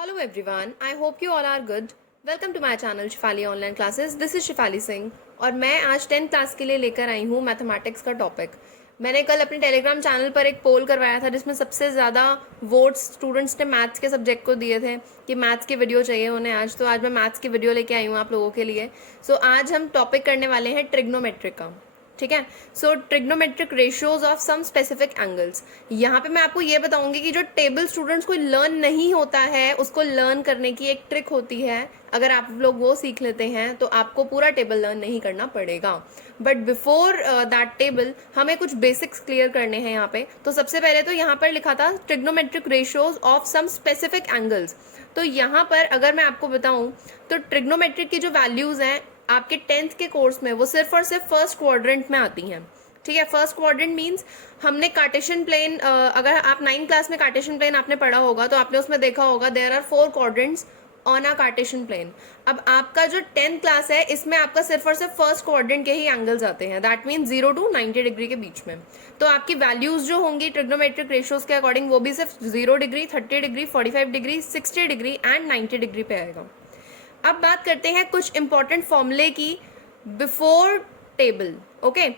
Hello everyone, I hope you all are good. Welcome to my channel Shifali online classes. This is Shifali Singh और मैं आज 10th class के लिए लेकर आई हूँ मैथमेटिक्स का टॉपिक. मैंने कल अपने टेलीग्राम चैनल पर एक पोल करवाया था जिसमें सबसे ज़्यादा वोट्स स्टूडेंट्स ने मैथ्स के सब्जेक्ट को दिए थे कि मैथ्स की वीडियो चाहिए उन्हें आज. तो आज मैं मैथ्स की वीडियो लेके आई हूँ आप लोगों के लिए. आज हम टॉपिक करने वाले हैं ट्रिग्नोमेट्रिक का. ठीक है. Trigonometric ratios of some specific angles. यहाँ पे मैं आपको ये बताऊंगी कि जो टेबल स्टूडेंट्स को लर्न नहीं होता है उसको लर्न करने की एक ट्रिक होती है. अगर आप लोग वो सीख लेते हैं तो आपको पूरा टेबल लर्न नहीं करना पड़ेगा. बट बिफोर दैट टेबल हमें कुछ बेसिक्स क्लियर करने हैं यहाँ पे. तो सबसे पहले तो यहाँ पर लिखा था trigonometric ratios of some specific angles. तो यहाँ पर अगर मैं आपको बताऊं तो ट्रिग्नोमेट्रिक की जो वैल्यूज हैं आपके 10th के कोर्स में वो सिर्फ और सिर्फ फर्स्ट क्वाड्रेंट में आती हैं. ठीक है. फर्स्ट क्वाड्रेंट मींस हमने कार्टेशियन प्लेन, अगर आप 9th क्लास में कार्टेशियन प्लेन आपने पढ़ा होगा तो आपने उसमें देखा होगा there are 4 quadrants on a Cartesian plane. अब आपका जो 10th क्लास है इसमें आपका सिर्फ और सिर्फ फर्स्ट क्वाड्रेंट के ही एंगल्स आते हैं. दैट मीन 0 to 90 डिग्री के बीच में. तो आपकी वैल्यूज जो होंगी ट्रिग्नोमेट्रिक रेशियोज के अकॉर्डिंग वो भी सिर्फ 0 degree, 30 degree, 45 degree, 60 degree and 90 degree पे आएगा. अब बात करते हैं कुछ इंपॉर्टेंट फॉर्मूले की बिफोर टेबल. ओके.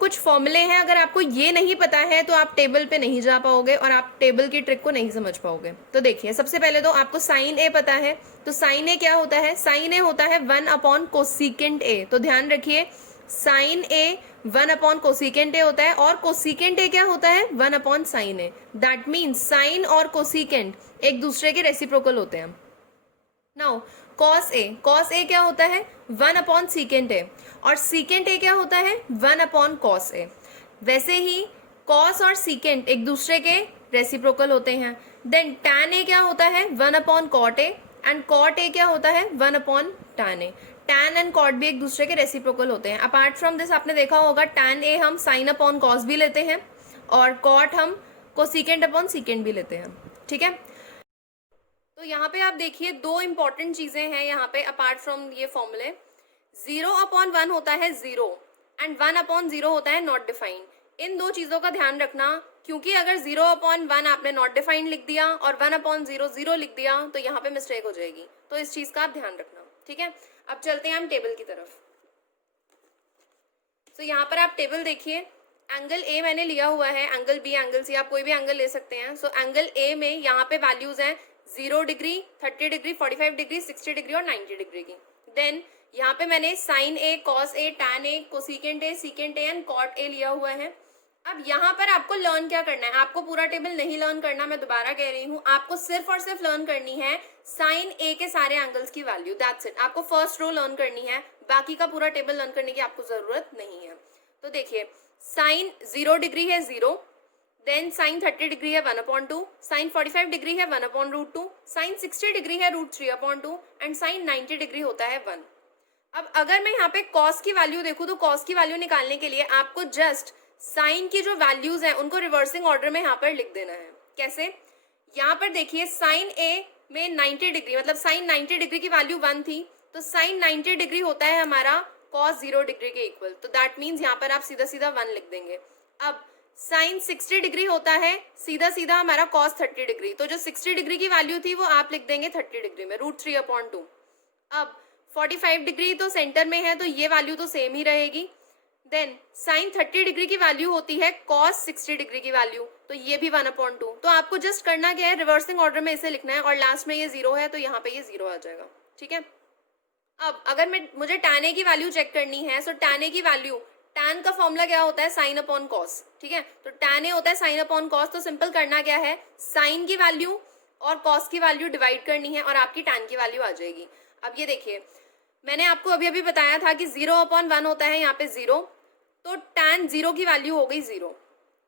कुछ फॉर्मूले हैं, अगर आपको ये नहीं पता है तो आप टेबल पे नहीं जा पाओगे और आप टेबल की ट्रिक को नहीं समझ पाओगे. तो देखिए सबसे पहले तो आपको साइन ए पता है. तो साइन ए क्या होता है? साइन ए होता है 1 अपॉन कोसिकेंट ए. तो ध्यान रखिए sine A 1 upon cosecant A होता है और कोसिकेंट ए क्या होता है? 1 upon sine A. That means sine और कोसिकेंट एक दूसरे के रेसिप्रोकल होते हैं. नाउ कॉस ए क्या होता है? 1 अपॉन सीकेंट ए. और सीकेंट ए क्या होता है? 1 अपॉन कॉस ए. वैसे ही कॉस और सीकेंट एक दूसरे के रेसिप्रोकल होते हैं. देन टैन ए क्या होता है? 1 upon cot A. And cot A क्या होता है? 1 upon tan A. Tan and cot भी एक दूसरे के रेसिप्रोकल होते हैं. अपार्ट फ्रॉम दिस आपने देखा होगा टैन ए हम साइन अपॉन कॉस भी लेते हैं और कॉट हम कोसिकेंट अपॉन सीकेंट भी लेते हैं. ठीक है. तो यहाँ पे आप देखिए दो इंपॉर्टेंट चीजें हैं यहाँ पे अपार्ट फ्रॉम ये फॉर्मूले. 0 अपॉन 1 होता है 0 एंड 1 अपॉन 0 होता है नॉट डिफाइंड. इन दो चीजों का ध्यान रखना क्योंकि अगर 0 अपॉन 1 आपने नॉट डिफाइंड लिख दिया और 1 अपॉन 0 0 लिख दिया तो यहाँ पे मिस्टेक हो जाएगी. तो इस चीज का आप ध्यान रखना. ठीक है. अब चलते हैं हम टेबल की तरफ. यहाँ पर आप टेबल देखिए. एंगल ए मैंने लिया हुआ है, एंगल बी, एंगल सी, आप कोई भी एंगल ले सकते हैं. एंगल ए में यहाँ पे वैल्यूज हैं 0 डिग्री, 30 डिग्री, 45 डिग्री, 60 डिग्री और 90 डिग्री की. देन यहाँ पे मैंने sine A, cos A, tan A, cosecant A, secant A and cot A लिया हुआ है. अब यहाँ पर आपको लर्न क्या करना है? आपको पूरा टेबल नहीं लर्न करना, मैं दोबारा कह रही हूँ. आपको सिर्फ और सिर्फ लर्न करनी है साइन ए के सारे एंगल्स की वैल्यू. That's it. आपको फर्स्ट रो लर्न करनी है, बाकी का पूरा टेबल लर्न करने की आपको जरूरत नहीं है. तो देखिए साइन 0 डिग्री है 0, देन साइन 30 डिग्री है 1 अपॉन 2, साइन 45 डिग्री है 1 अपॉन रूट 2, साइन 60 डिग्री है root 3 upon 2 and sine 90 degree होता है 1. अब अगर मैं यहाँ पे कॉस की वैल्यू देखूँ तो कॉस की वैल्यू निकालने के लिए आपको जस्ट साइन की जो वैल्यूज हैं उनको रिवर्सिंग ऑर्डर में यहाँ पर लिख देना है. कैसे? यहाँ पर देखिए साइन ए में 90 डिग्री मतलब साइन 90 डिग्री की वैल्यू 1 थी तो साइन 90 डिग्री होता है हमारा कॉस 0 डिग्री के इक्वल. तो दैट मीन्स यहाँ पर आप सीधा सीधा 1 लिख देंगे. अब साइन 60 डिग्री होता है सीधा सीधा हमारा कॉस 30 डिग्री. तो जो 60 डिग्री की वैल्यू थी वो आप लिख देंगे 30 डिग्री में रूट 3 अपॉन 2. अब 45 डिग्री तो सेंटर में है तो ये वैल्यू तो सेम ही रहेगी. देन साइन 30 डिग्री की वैल्यू होती है कॉस 60 डिग्री की वैल्यू तो ये भी 1 अपॉन 2. तो आपको जस्ट करना क्या है? रिवर्सिंग ऑर्डर में इसे लिखना है और लास्ट में ये 0 है तो यहाँ पे ये 0 आ जाएगा. ठीक है. अब अगर मुझे टैन ए की वैल्यू चेक करनी है टैन ए की वैल्यू, टैन का फॉर्मूला क्या होता है? Sine upon cos. ठीक है. तो टैन ए होता है साइन अपॉन कॉस. तो सिंपल करना क्या है? साइन की वैल्यू और कॉस की वैल्यू डिवाइड करनी है और आपकी टैन की वैल्यू आ जाएगी. अब ये देखिए मैंने आपको अभी अभी बताया था कि 0 अपॉन 1 होता है यहाँ पे 0, तो टैन 0 की वैल्यू हो गई 0.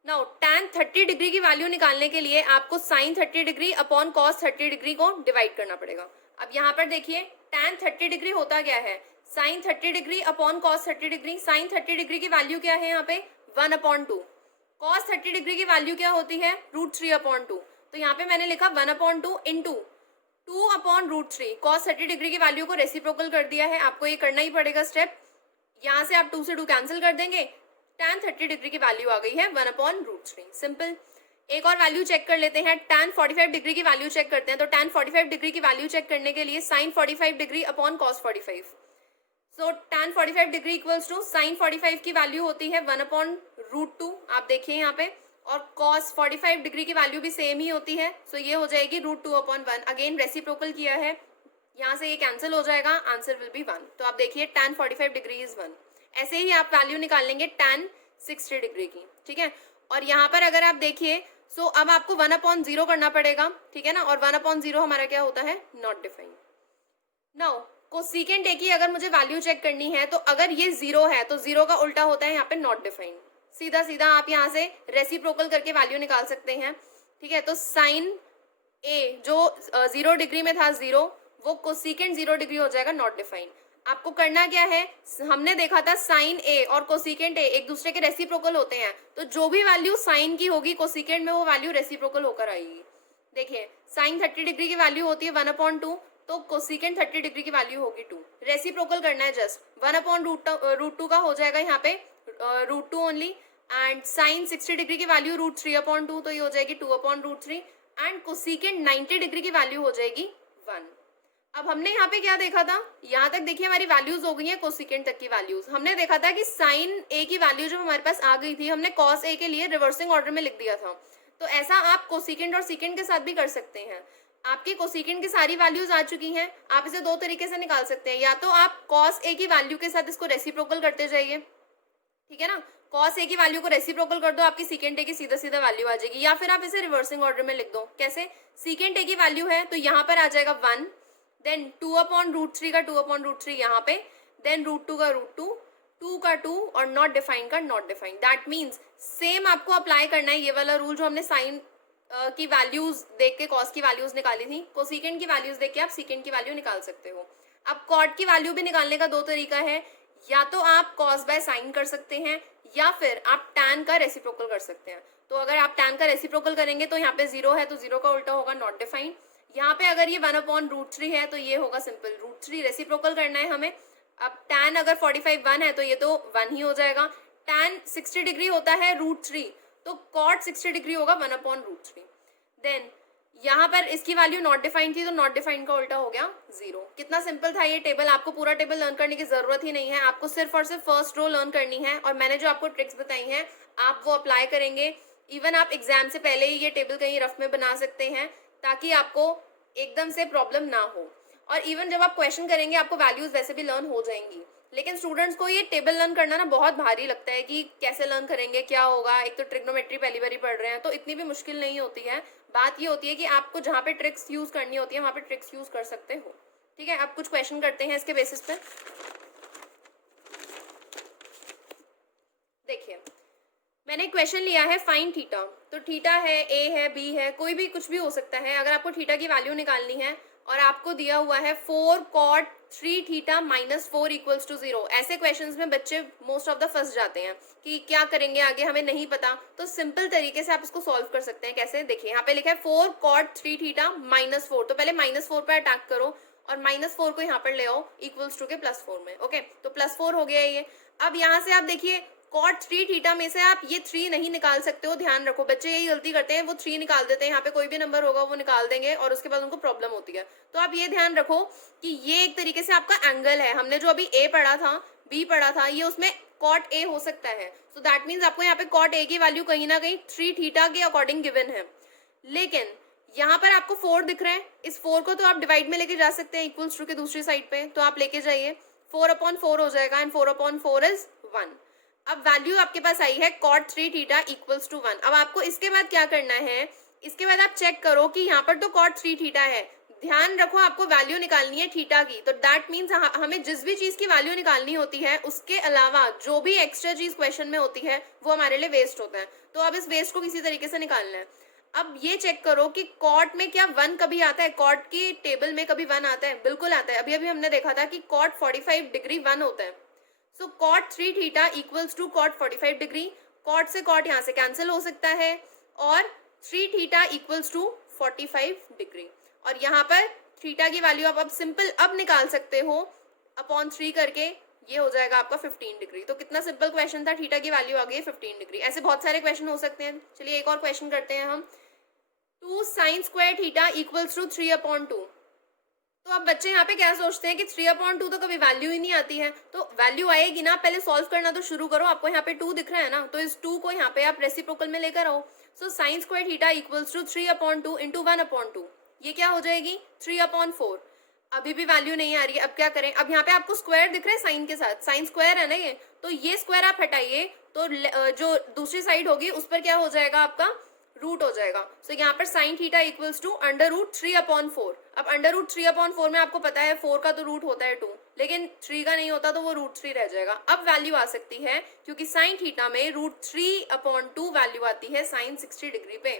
नाउ टैन 30 डिग्री की वैल्यू निकालने के लिए आपको sine 30 degree upon cos 30 degree को डिवाइड करना पड़ेगा. अब यहाँ पर देखिए टैन 30 डिग्री होता क्या है? Sine 30 degree upon cos 30 degree. Sine 30 degree की वैल्यू क्या है यहाँ पे? 1 अपॉन 2. कॉस 30 डिग्री की वैल्यू क्या होती है? Root 3 upon 2. तो यहाँ पे मैंने लिखा 1 upon 2 into 2 upon root 3. Cos 30 degree की वैल्यू को रेसिप्रोकल कर दिया है. आपको ये करना ही पड़ेगा स्टेप. यहाँ से आप 2 से 2 कैंसिल कर देंगे. टैन 30 डिग्री की वैल्यू आ गई है 1 अपॉन रूट 3. सिंपल. एक और वैल्यू चेक कर लेते हैं, tan 45 डिग्री की वैल्यू चेक करते हैं। तो tan 45 डिग्री की वैल्यू चेक करने के लिए sin 45 degree upon cos 45। So tan 45 degree equals to sin 45 की वैल्यू होती है 1/√2, आप देखिए यहाँ पे, और cos 45 डिग्री की वैल्यू भी सेम ही होती है। सो ये हो जाएगी √2/1। अगेन रेसिप्रोकल किया है, यहाँ से ये कैंसिल हो जाएगा, आंसर विल बी 1। तो आप देखिए tan 45 डिग्री इज 1। ऐसे ही आप वैल्यू निकाल लेंगे tan 60 डिग्री की, ठीक है। और यहाँ पर अगर आप देखिए, सो अब आपको 1/0 करना पड़ेगा, ठीक है ना, और 1/0 हमारा क्या होता है, नॉट डिफाइंड। नाउ कोसेकेंट ए की अगर मुझे वैल्यू चेक करनी है, तो अगर ये 0 है तो 0 का उल्टा होता है यहाँ पे नॉट डिफाइंड। सीधा सीधा आप यहाँ से रेसिप्रोकल करके वैल्यू निकाल सकते हैं, ठीक है। तो साइन ए जो 0 डिग्री में था 0, वो कोसेकेंट 0 डिग्री हो जाएगा नॉट डिफाइंड। आपको करना क्या है, हमने देखा था साइन ए और कोसेकेंट ए एक दूसरे के रेसिप्रोकल होते हैं, तो जो भी वैल्यू साइन की होगी कोसेकेंट में वो वैल्यू रेसिप्रोकल होकर आएगी। देखिए साइन 30 डिग्री की वैल्यू होती है 1/2, तो कोसेकेंट 30 डिग्री की वैल्यू होगी 2। रेसिप्रोकल करना है जस्ट, 1/√2 का हो जाएगा यहाँ पे √2 ओनली, एंड साइन 60 डिग्री की वैल्यू √3/2, तो ये हो जाएगी 2/√3, एंड कोसेकेंट 90 डिग्री की वैल्यू हो जाएगी 1। अब हमने यहाँ पे क्या देखा था, यहाँ तक देखिए हमारी वैल्यूज हो गई है कोसेकेंट तक की वैल्यूज। हमने देखा था कि साइन ए की वैल्यू जब हमारे पास आ गई थी, हमने कॉस ए के लिए रिवर्सिंग ऑर्डर में लिख दिया था। तो ऐसा आप कोसेकेंट और सीकेंट के साथ भी कर सकते हैं। आपकी कोसेकेंट की सारी वैल्यूज आ चुकी हैं, आप इसे दो तरीके से निकाल सकते हैं। या तो आप कॉस ए की वैल्यू के साथ इसको रेसिप्रोकल करते जाइए, ठीक है ना, कॉस ए की वैल्यू को रेसिप्रोकल कर दो, आपकी सीकेंट ए की सीधा सीधा वैल्यू आ जाएगी। या फिर आप इसे रिवर्सिंग ऑर्डर में लिख दो। कैसे, सीकेंट ए की वैल्यू है तो यहाँ पर आ जाएगा 1, देन 2/√3 का 2/√3 यहाँ पे, देन √2 का √2, 2 का 2 और नॉट डिफाइंड का not defined. That means same आपको अप्लाई करना है ये वाला रूल जो हमने साइन की वैल्यूज देख के कॉस की वैल्यूज निकाली थी, कोसेकेंट की वैल्यूज देख के आप सीकेंट की वैल्यू निकाल सकते हो। अब कॉट की वैल्यू भी निकालने का दो तरीका है, या तो आप कॉस बाय साइन कर सकते हैं, या फिर आप टैन का रेसिप्रोकल कर सकते हैं। तो अगर आप टैन का रेसिप्रोकल करेंगे तो यहाँ पे 0 है तो 0 का उल्टा होगा नॉट डिफाइंड। यहाँ पे अगर ये 1/√3 है तो ये होगा सिंपल √3, रेसिप्रोकल करना है हमें। अब टैन अगर 45 1 है तो ये तो 1 ही हो जाएगा। टैन 60 डिग्री होता है √3, तो कॉट 60 डिग्री होगा 1/√3। देन यहाँ पर इसकी वैल्यू नॉट डिफाइंड थी तो नॉट डिफाइंड का उल्टा हो गया 0। कितना सिंपल था ये टेबल, आपको पूरा टेबल लर्न करने की जरूरत ही नहीं है, आपको सिर्फ और सिर्फ फर्स्ट रो लर्न करनी है। और मैंने जो आपको ट्रिक्स बताई हैं आप वो अप्लाई करेंगे। इवन आप एग्जाम से पहले ही ये टेबल कहीं रफ में बना सकते हैं ताकि आपको एकदम से प्रॉब्लम ना हो। और इवन जब आप क्वेश्चन करेंगे आपको वैल्यूज वैसे भी लर्न हो जाएंगी। लेकिन स्टूडेंट्स को ये टेबल लर्न करना ना बहुत भारी लगता है कि कैसे लर्न करेंगे, क्या होगा, एक तो ट्रिग्नोमेट्री पहली बारी पढ़ रहे हैं, तो इतनी भी मुश्किल नहीं होती है। बात ये होती है कि आपको जहाँ पे ट्रिक्स यूज करनी होती है वहाँ पे ट्रिक्स यूज कर सकते हो, ठीक है। अब कुछ क्वेश्चन करते हैं इसके बेसिस पे। देखिए मैंने क्वेश्चन लिया है फाइन थीटा, तो थीटा है, ए है, बी है, कोई भी कुछ भी हो सकता है। अगर आपको थीटा की वैल्यू निकालनी है और आपको दिया हुआ है 4 cot 3 थीटा -4 इक्वल्स टू 0, ऐसे क्वेश्चंस में बच्चे मोस्ट ऑफ द फंस जाते हैं कि क्या करेंगे आगे, हमें नहीं पता। तो सिंपल तरीके से आप इसको सॉल्व कर सकते हैं। कैसे, देखिए यहाँ पे लिखा है 4 cot 3 थीटा -4, तो पहले -4 पर अटैक करो और -4 को यहाँ पर ले आओ इक्वल्स टू के +4 में। ओके, तो +4 हो गया ये। अब यहाँ से आप देखिए cot 3 थीटा में से आप ये 3 नहीं निकाल सकते हो, ध्यान रखो। बच्चे यही गलती करते हैं, वो 3 निकाल देते हैं, यहाँ पे कोई भी नंबर होगा वो निकाल देंगे और उसके बाद उनको प्रॉब्लम होती है। तो आप ये ध्यान रखो कि ये एक तरीके से आपका एंगल है। हमने जो अभी ए पढ़ा था, बी पढ़ा था, ये उसमें cot ए हो सकता है। सो दैट मीन्स आपको यहाँ पे cot ए की वैल्यू कहीं ना कहीं 3 थीटा के अकॉर्डिंग गिवन है। लेकिन यहाँ पर आपको 4 दिख रहा है, इस 4 को तो आप डिवाइड में लेके जा सकते हैं इक्वल्स टू के दूसरी साइड पे, तो आप लेके जाइए, 4/4 हो जाएगा एंड 4/4 इज 1। अब वैल्यू आपके पास आई है cot 3 थीटा इक्वल्स टू 1। अब आपको इसके बाद क्या करना है, इसके बाद आप चेक करो कि यहाँ पर तो cot 3 थीटा है। ध्यान रखो आपको वैल्यू निकालनी है थीटा की, तो दैट मीन्स हमें जिस भी चीज की वैल्यू निकालनी होती है उसके अलावा जो भी एक्स्ट्रा चीज क्वेश्चन में होती है वो हमारे लिए वेस्ट होता है। तो अब इस वेस्ट को किसी तरीके से निकालना है। अब ये चेक करो कि cot में क्या 1 कभी आता है, cot की टेबल में कभी 1 आता है, बिल्कुल आता है। अभी अभी हमने देखा था कि cot 45 डिग्री 1 होता है। So cot 3 theta equals to cot 45 degree, cot से cot यहाँ से कैंसिल हो सकता है, और 3 थीटा इक्वल्स टू 45 डिग्री। और यहाँ पर थीटा की वैल्यू आप अब सिंपल अब निकाल सकते हो अपॉन 3 करके, ये हो जाएगा आपका 15 डिग्री। तो कितना सिंपल क्वेश्चन था, थीटा की वैल्यू आ गई 15 डिग्री। ऐसे बहुत सारे क्वेश्चन हो सकते हैं। चलिए एक और क्वेश्चन करते हैं हम। 2 sine square theta equals to 3/2। तो अब बच्चे यहाँ पे क्या सोचते हैं कि 3/2 तो कभी वैल्यू ही नहीं आती है। तो वैल्यू आएगी ना, पहले सॉल्व करना तो शुरू करो। आपको यहाँ पे 2 दिख रहा है ना, तो इस 2 को यहाँ पे आप रेसिप्रोकल में लेकर आओ। So sine square theta equals to 3/2 into 1/2। ये क्या हो जाएगी 3/4। अभी भी वैल्यू नहीं आ रही है, अब क्या करें। अब यहाँ पे आपको स्क्वायर दिख रहा है साइन के साथ, साइन स्क्वायर है ना ये, तो ये स्क्वायर आप हटाइए तो जो दूसरी साइड होगी उस पर क्या हो जाएगा आपका रूट हो जाएगा। सो यहाँ पर साइन थीटा इक्वल्स टू √3/4। अब √3/4 में आपको पता है 4 का तो रूट होता है 2, लेकिन 3 का नहीं होता, तो वो √3 रह जाएगा। अब वैल्यू आ सकती है क्योंकि साइन थीटा में √3/2 वैल्यू आती है साइन 60 डिग्री पे।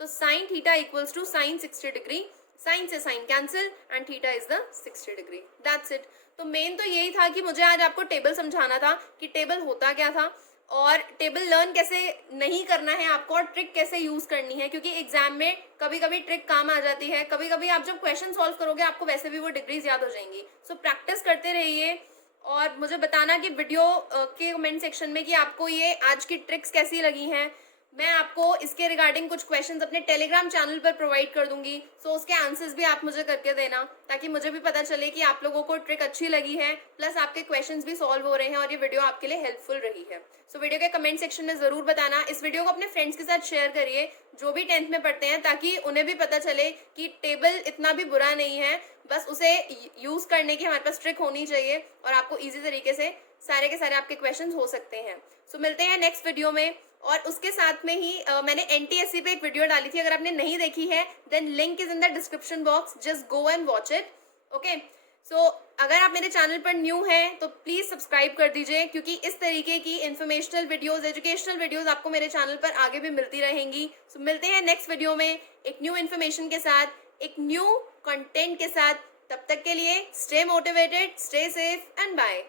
तो sine theta equals to sine 60 degree, sine से sine cancel and theta is the 60 degree. That's it. तो मेन तो यही था कि मुझे आज आपको टेबल समझाना था कि टेबल होता क्या था और टेबल लर्न कैसे नहीं करना है आपको और ट्रिक कैसे यूज करनी है, क्योंकि एग्जाम में कभी कभी ट्रिक काम आ जाती है, कभी कभी आप जब क्वेश्चन सॉल्व करोगे आपको वैसे भी वो डिग्रीज याद हो जाएंगी। सो प्रैक्टिस करते रहिए और मुझे बताना कि वीडियो के कमेंट सेक्शन में कि आपको ये आज की ट्रिक्स कैसी लगी हैं। मैं आपको इसके रिगार्डिंग कुछ क्वेश्चंस अपने टेलीग्राम चैनल पर प्रोवाइड कर दूंगी। सो उसके आंसर्स भी आप मुझे करके देना, ताकि मुझे भी पता चले कि आप लोगों को ट्रिक अच्छी लगी है, प्लस आपके क्वेश्चंस भी सॉल्व हो रहे हैं और ये वीडियो आपके लिए हेल्पफुल रही है। सो वीडियो के कमेंट सेक्शन में जरूर बताना। इस वीडियो को अपने फ्रेंड्स के साथ शेयर करिए जो भी 10th में पढ़ते हैं, ताकि उन्हें भी पता चले कि टेबल इतना भी बुरा नहीं है, बस उसे यूज करने की हमारे पास ट्रिक होनी चाहिए और आपको ईजी तरीके से सारे के सारे आपके क्वेश्चंस हो सकते हैं। सो मिलते हैं नेक्स्ट वीडियो में। और उसके साथ में ही मैंने NTSC पे एक वीडियो डाली थी, अगर आपने नहीं देखी है then link is in the description box, just go and watch it. Okay, so अगर आप मेरे चैनल पर न्यू हैं तो प्लीज सब्सक्राइब कर दीजिए, क्योंकि इस तरीके की इन्फॉर्मेशनल वीडियोस, एजुकेशनल वीडियोस आपको मेरे चैनल पर आगे भी मिलती रहेंगी। सो मिलते हैं नेक्स्ट वीडियो में एक न्यू इन्फॉर्मेशन के साथ, एक न्यू कंटेंट के साथ। तब तक के लिए stay motivated, stay safe and bye.